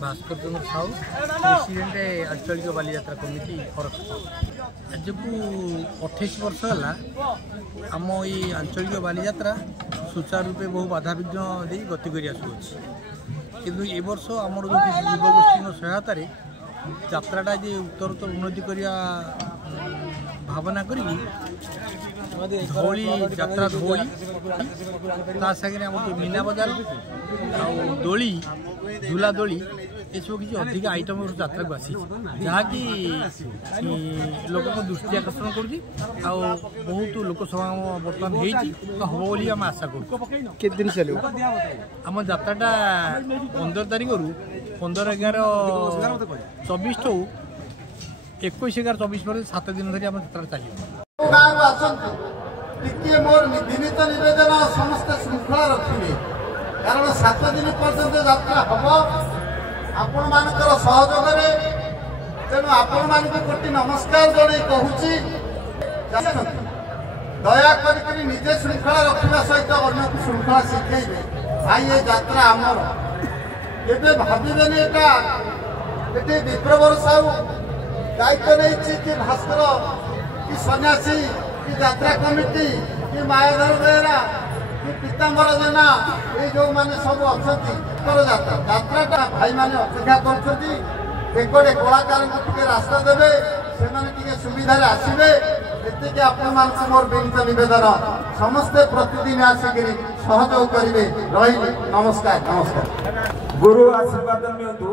भास्कर चंद्र Sahu president आंचलिक Balijatra committee फरक आज को 28 वर्ष है आम ये आंचलिक बालीजात्रा सुचारू रूपे बहु बाधा विघ्न दे गति कर किंतु ए वर्ष आम युवगोष्ठी सहायतार यात्राटा जे उत्तरोत्तर उन्नति करने भावना करी धौली यात्रा धौली सागे आम मीना बजार दोली झूला दोली ये सब किसी अधिक आइटम यात्रा को आसी जहाँकि लोक दृष्टि आकर्षण कर लोक सभा बर्तमान हम बोली आम आशा कर दिन चलो आम यात्राटा 15 तारीख रु 15/11/24 ठू 21/11/24 पर 7 दिन धरी आम यात्रा चलिए मोर विनीत निवेदन समस्त श्रृंखला रखिए कारण 7 दिन पर्यंत यात्रा हम आपण मानकर सहयोग तेणु आपण मान कोटि नमस्कार जन कहूँ दया करी निजे श्रृंखला रखा सहित अन्य को श्रृंखला शिखेबे भाई ये यात्रा आमर एवं भावेनि ये विप्रवर साहू दायित्व नहीं कि भास्कर कि सन्यासी कि यात्रा कमिटी कि मायाधर बेहरा कि पीताम्बर जेना ये जो मैंने सब अच्छा यात्राटा भाई मैंने अपेक्षा कर कलाकार को रास्ता देवे से सुविधा आसवे ये आपण मोर विनीत निवेदन समस्ते प्रतिदिन आसिक सहयोग करेंगे रही नमस्कार नमस्कार गुरु आशीर्वाद नियंतु।